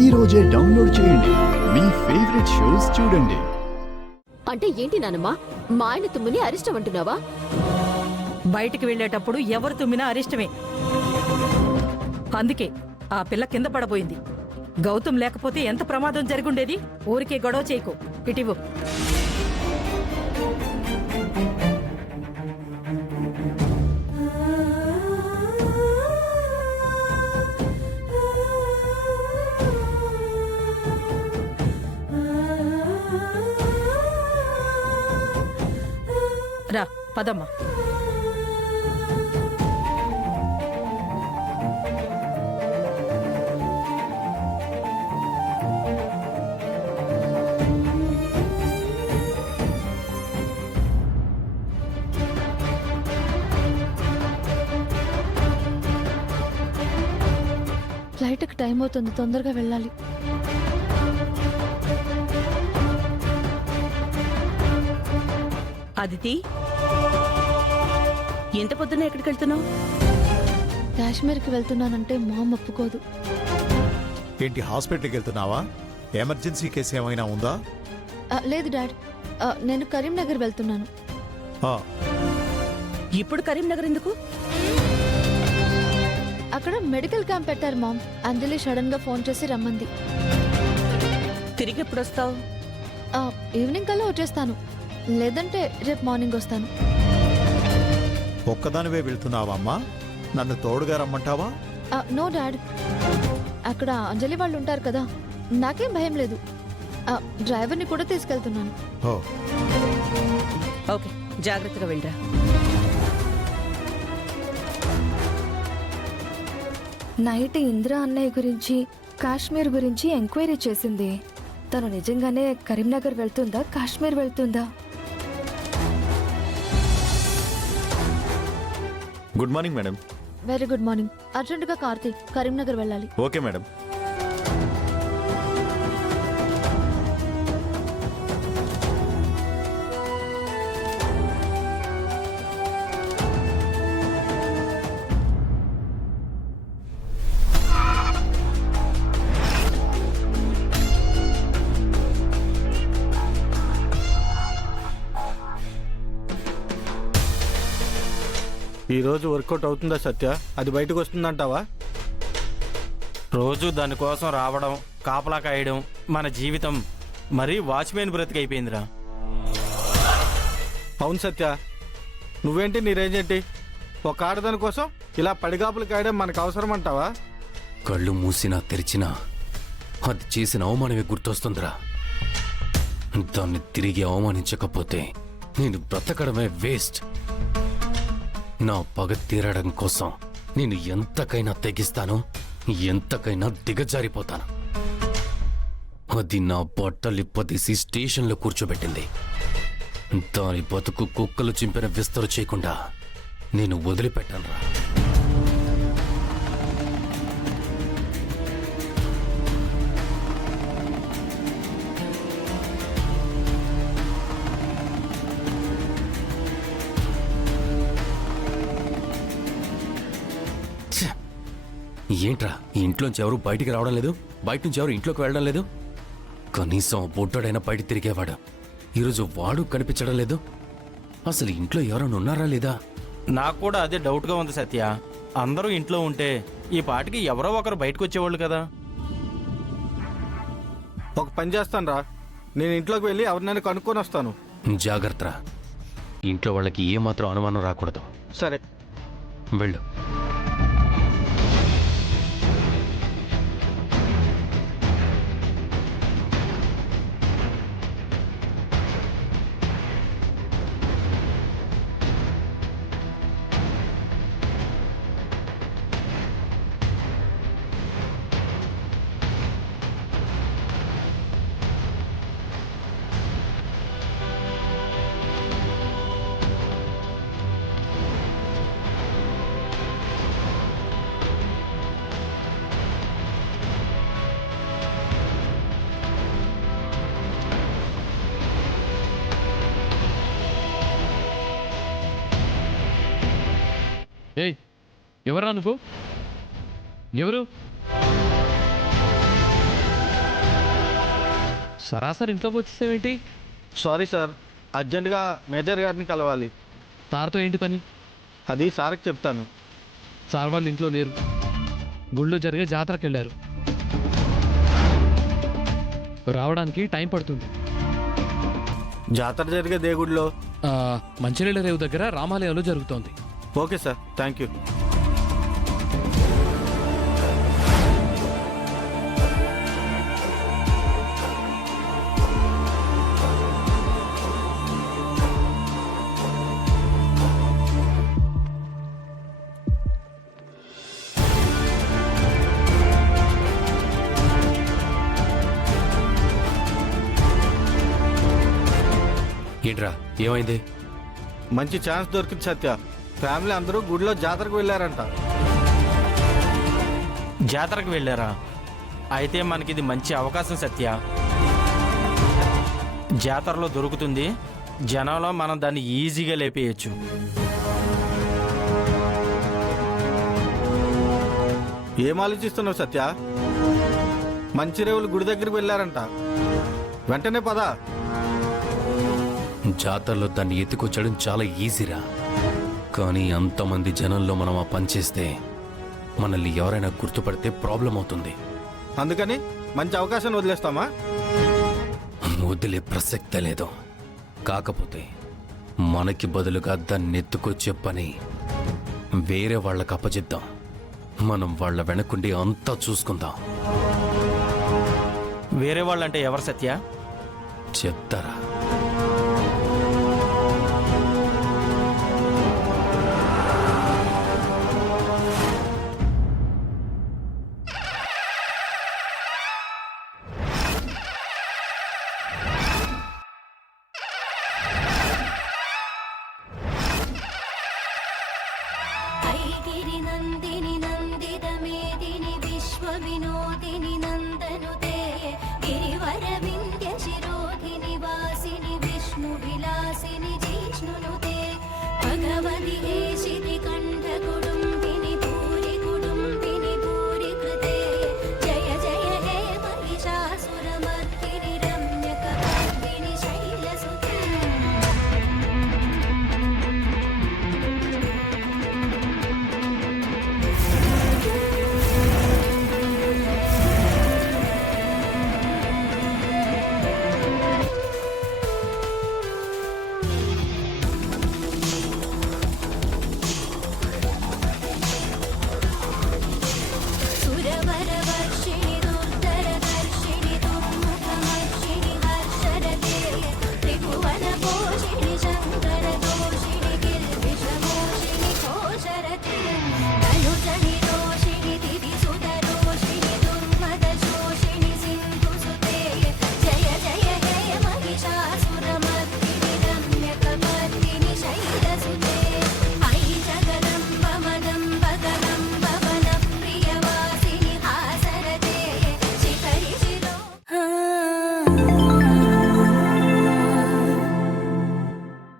ఈ రోజే డౌన్లోడ్ చేయండి. మీ ఫేవరెట్ షోస్ చూడండి. అంటే ఏంటి నానమ్మా, మా ఆయన తుమ్మిని అరిష్టం అంటున్నావా? బయటికి వెళ్ళేటప్పుడు ఎవరు తుమ్మినా అరిష్టమే. అందుకే ఆ పిల్ల కింద పడబోయింది. గౌతమ్ లేకపోతే ఎంత ప్రమాదం జరుగుండేది. ఊరికే గొడవ చేయకు, ఇటివు. రా పదమ్మా. ఫ్లైట్కి టైం అవుతుంది, తొందరగా వెళ్ళాలి. అదితి, ఎంత పొద్దున్న ఎక్కడికి వెళ్తున్నావు? కాశ్మీర్కి వెళ్తున్నానంటే మామ్ ఒప్పుకోదు. ఏంటి, హాస్పిటల్కి వెళ్తున్నావా? ఎమర్జెన్సీ కేసు ఏమైనా ఉందా? లేదు డాడ్, నేను కరీంనగర్ వెళ్తున్నాను. ఆ, ఇప్పుడు కరీంనగర్ ఎందుకు? అక్కడ మెడికల్ క్యాంప్ పెట్టారు మామ్. అంజలి సడన్ గా ఫోన్ చేసి రమ్మంది. తిరిగి ఎప్పుడు వస్తావు? ఈవినింగ్ కల్లా వచ్చేస్తాను, లేదంటే రేపు మార్నింగ్ వస్తాను. ఒక్కదానివే వెళ్తున్నావమ్మా? నన్ను తోడుగా రమ్మంటావా? నో డాడ్, అక్కడ అంజలి వాళ్ళు ఉంటారు కదా, నాకేం భయం లేదు. డ్రైవర్ని కూడా తీసుకెళ్తున్నాను. ఓ, ఓకే, జాగ్రత్తగా వెళ్ళరా. నైట్ ఇంద్ర అన్నయ్య గురించి, కాశ్మీర్ గురించి ఎంక్వైరీ చేసింది. తను నిజంగానే కరీంనగర్ వెళ్తుందా, కాశ్మీర్ వెళ్తుందా? Good morning madam. Very good morning. అర్జెంటుగా కార్తీ, కరీంనగర్ వెళ్ళాలి. Okay madam. ఈరోజు వర్కౌట్ అవుతుందా సత్య? అది బయటకు వస్తుందంటావా? రోజు దానికోసం రావడం, కాపలా కాయడం, మన జీవితం మరీ వాచ్మెన్ బ్రతికైపోయిందిరా. అవును సత్య, నువ్వేంటి, నీ రేంజ్ ఏంటి? ఒక ఆడదాని కోసం ఇలా పడిగాపులు కాయడం మనకు అవసరం అంటావా? కళ్ళు మూసినా తెరిచినా అది చేసిన అవమానమే గుర్తొస్తుందిరా. దాన్ని తిరిగి అవమానించకపోతే నేను బ్రతకడమే వేస్ట్. నా పగ తీరడం కోసం నేను ఎంతకైనా తెగిస్తాను, ఎంతకైనా దిగజారిపోతాను. అది నా బట్టలిప్పదీసి స్టేషన్లో కూర్చోబెట్టింది. దాని బతుకు కుక్కలు చింపిన విస్తరు చేయకుండా నేను వదిలిపెట్టానురా. ఏంట్రా, ఈ ఇంట్లోంచి ఎవరు బయటికి రావడం లేదు, బయట నుంచి ఎవరు ఇంట్లోకి వెళ్ళడం లేదు. కనీసం బొడ్డోడైనా బయట తిరిగేవాడు. ఈరోజు వాడు కనిపించడం లేదు. అసలు ఇంట్లో ఎవరైనా ఉన్నారా లేదా? నాకు కూడా అదే డౌట్గా ఉంది సత్య. అందరూ ఇంట్లో ఉంటే ఈ పాటికి ఎవరో ఒకరు బయటకు వచ్చేవాళ్ళు కదా. ఒక పని చేస్తాను రా, నేను ఇంట్లోకి వెళ్ళి ఎవరినైనా కనుక్కొని వస్తాను. జాగ్రత్త, ఇంట్లో వాళ్ళకి ఏమాత్రం అనుమానం రాకూడదు. సరే, వెళ్ళు. ఏయ్, ఎవరా నువ్వు? ఎవరు? సరాసరి ఇంట్లోకి వచ్చేసావేంటి? సారీ సార్, అర్జెంటుగా మేజర్ గారిని కలవాలి. సార్తో ఏంటి పని? అది సార్కి చెప్తాను. సార్ వాళ్ళు ఇంట్లో లేరు, గుళ్ళో జరిగే జాతరకి వెళ్ళారు. రావడానికి టైం పడుతుంది. జాతర జరిగే దేవుడిలో. మంచినీళ్ళ రేవు దగ్గర రామాలయంలో జరుగుతోంది. Okay sir, thank you. ఏంట్రా ఏమైంది? మంచి ఛాన్స్ దొరికింది సత్య. ఫ్యామిలీ అందరూ గుడిలో జాతరకు వెళ్ళారంట. జాతరకు వెళ్ళారా? అయితే మనకిది మంచి అవకాశం సత్య. జాతరలో దొరుకుతుంది, జనంలో మనం దాన్ని ఈజీగా లేపేయచ్చు. ఏం ఆలోచిస్తున్నావు సత్య? మంచి రేవులు గుడి దగ్గరికి వెళ్ళారంట. వెంటనే పద. జాతరలో దాన్ని ఎత్తుకొచ్చడం చాలా ఈజీరా, కానీ అంతమంది జనంలో మనం ఆ పని చేస్తే మనల్ని ఎవరైనా గుర్తుపడితే ప్రాబ్లం అవుతుంది. అందుకని మంచి అవకాశాన్ని వదిలేస్తామా? వదిలే ప్రసక్తే లేదు. కాకపోతే మనకి బదులుగా దాన్ని ఎత్తుకొచ్చే పని వేరే వాళ్ళకి అప్పచెప్దాం. మనం వాళ్ళ వెనకుండి అంతా చూసుకుందాం. వేరే వాళ్ళంటే ఎవరు సత్య? చెప్తారా? गिरिनन्दिनि नन्दितमेदिनि विश्वविनोदिनि नन्दनुते गिरिवरविन्द्यशिरोधिनि वासिनि विष्णुविलासिनि जिष्णुनुते भगवति हेशिति कण्ठकुडुम्बिनि भूरि कुडुम्बिनि भूरि कृते जय जय हे महिषासुरमर्दिनि रम्यकपर्दिनि शैलसुते सुरवरवर्षिणि दुर्धरदर्शिनि दुर्मुखमर्षिणि हर्षरते त्रिभुवनपोषिणि शङ्करदोषिणि गिरिविषमोषिणि घोषरते तनुजनि दोषिणि दिविसुतरोषिणि दुर्मदशोषिणि सिन्धुसुते जय जय हे महिषासुरमर्दिनि रम्यकपर्दिनि शैलसुते अयि जगदम्ब मदम्ब गदम्ब वनप्रियवासिनि हासरते शिखरि शिरो